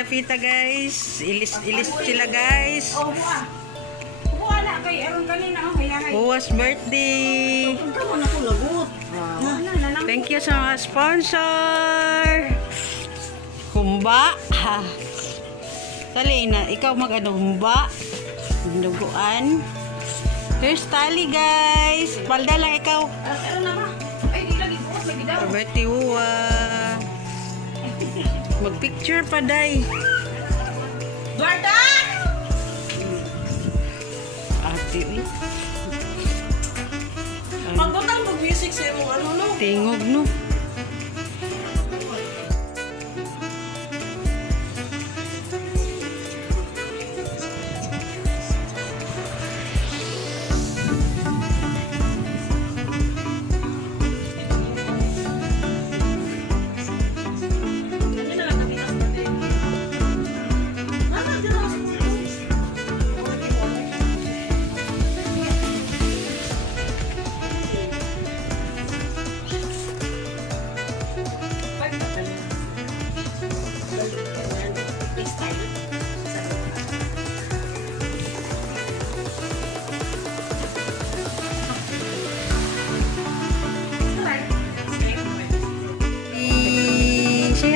Dapita guys. Ilis sila guys. Oh, buwa na kay aron kanina oh hayahay. Buwas birthday. Thank you sa mga sponsor. Humba. Tali na, ikaw mag-ano humba. Duguan. Here's tali guys. Palda lang ikaw. Ano na ba? Ay, di lagi bukas lagi daw. Birthday huwa. Mag-picture pa day. Duarta! Ate. Pagkatang mag-music sa mo ano no? Tingog no.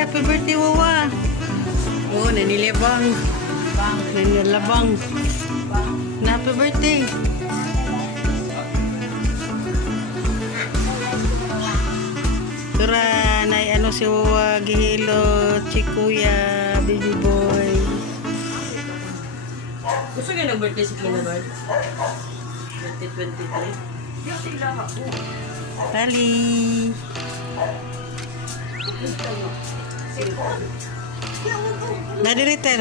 Happy birthday, Wawa. Oh, nanilabang. Nanilabang. Happy birthday. Tura, nay ano si Wawa, gihilo, chikuya, baby boy. Gusto nga nag-birthday si Kina Bard? 2023. Tali. Nadiriter.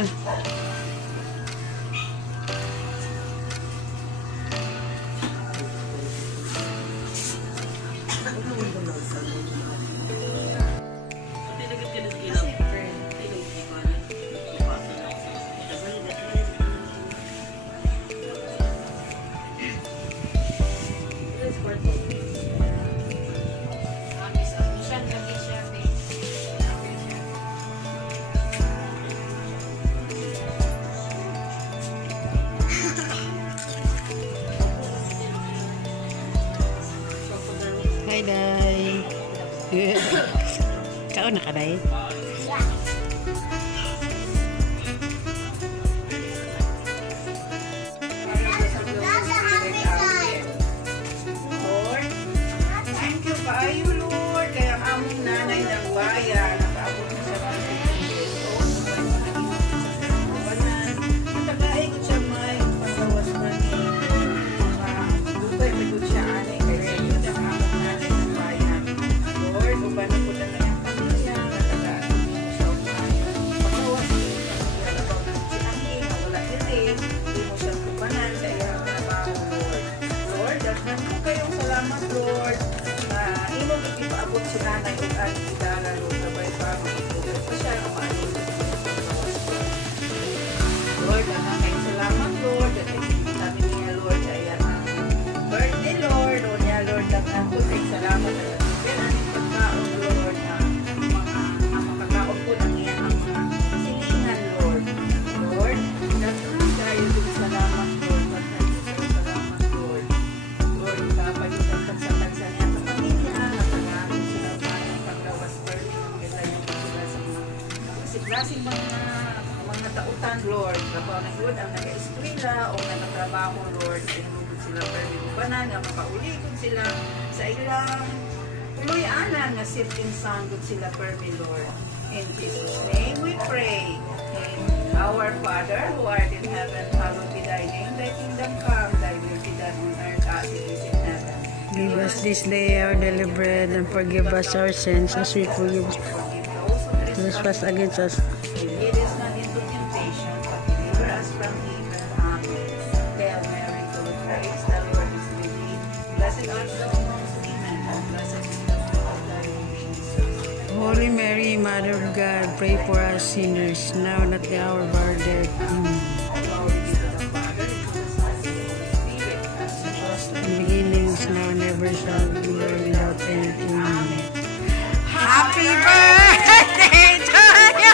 Hi, Day. Kau nak Day? Lord, thank you kaayo Lord kay ang among nanay ng bayan nakaabot na sa tagay ko siya may pagawas pa ni dugay ko siya ani kay yun ang among nanay ng bayan. Lord, uban ko na ang pamilya natagaan mo sa pagawas ko si ani wala din di mo siya kupanan sa iyang trabaho Lord. Lord, daghan ko kayong salamat Lord. Imong ipaabot si nanay ug ang idala Lord sabay pa magtulog pa siya ang maayos. Lord, daghan kayong salamat Lord. Sabi niya Lord sa iyang birthday Lord. O niya Lord, daghan ko kayong salamat at pagkain ang pagkaon Lord na makakaon ko ng iyan ang mga silingan Lord. Lord, daghan kayo kayong salamat Lord. Daghan kayong salamat Lord. Lord, kapagitan pagsatansan niya sa pamilya, napangalan sila ng paglawas birthday, kaya yung sila sa mga kasing mga tautan, Lord. Trabaho na yun ang nag-eskwela o nagtatrabaho, Lord. Tinulog sila birthday mo ba na, makaulikod sila sa ilang tuloy-anan na sifting sanggot sila permi, Lord. In Jesus' name we pray. Our Father, who art in heaven, hallowed be thy name. Thy kingdom come, thy will be done on earth as it is in heaven. Give us this day our daily bread and forgive us our sins as we forgive those who trespass against us. And lead us not into temptation, but deliver us from evil. Amen. Hail Mary, full of grace, the Lord is with thee. Blessed art thou amongst women, and blessed is the fruit of thy womb, Jesus. Holy Mary, Mother of God, pray for us sinners, now and at the hour of our death. Amen. Glory be to the Father, and to the Son, and to the Holy Spirit, as it was in In the beginning, is now, and ever shall be, world without end. Amen. Happy birthday to you!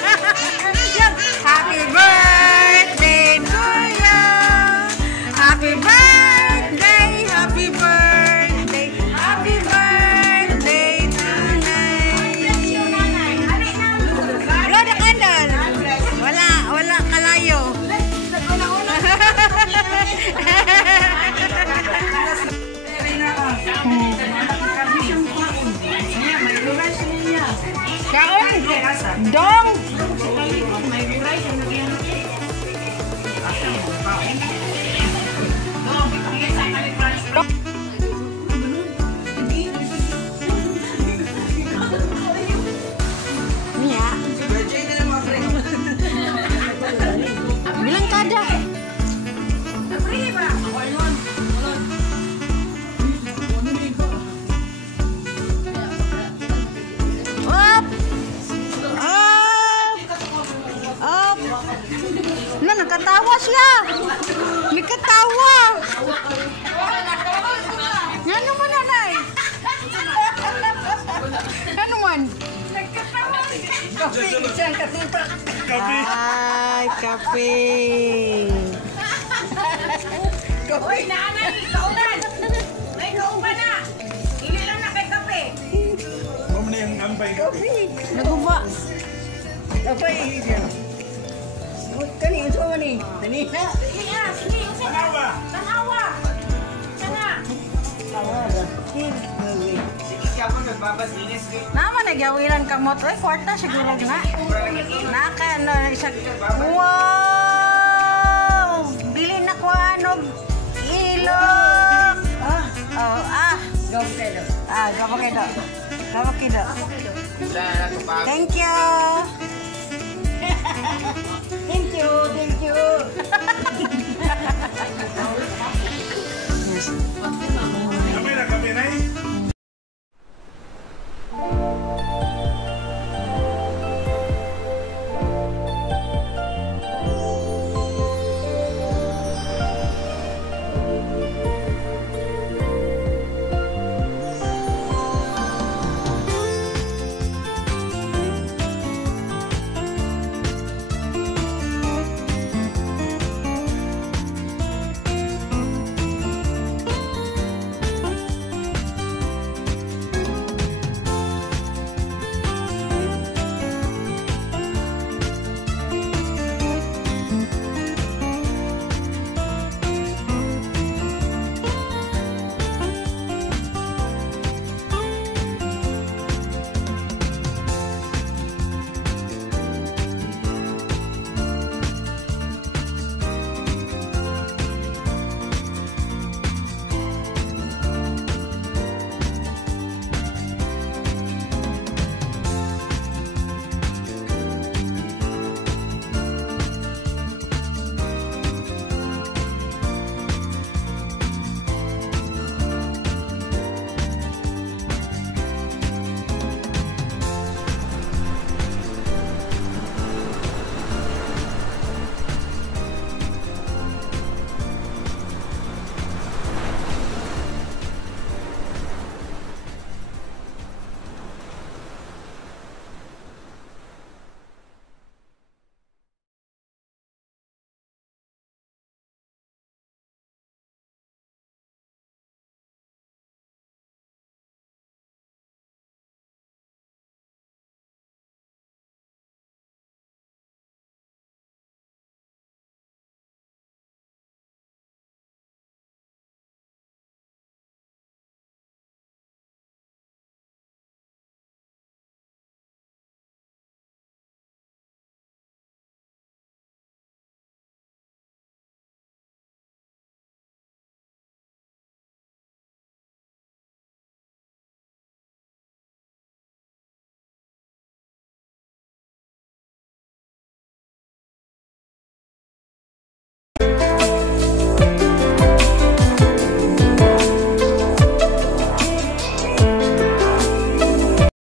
Nakatawa siya. Nakatawa. Yan naman, nanay. Ano man? Kape, isang katipa. Ay, kape. Uy, nanay, kaunan. May kauban na. Hindi lang na kay kape. Mama na yung ambay kape. Naguba. Kape, yan. Kani, ito mo ni. Tanina. Sige. Tanawa! Tanawa. Sana. Naman nagawiran ka mo. Ay, kwarta siguro na. Naka, ano, isang... Wow! Dili na ko ano. Ilok. Oh, Gawin kayo. Gawak kido. Thank you.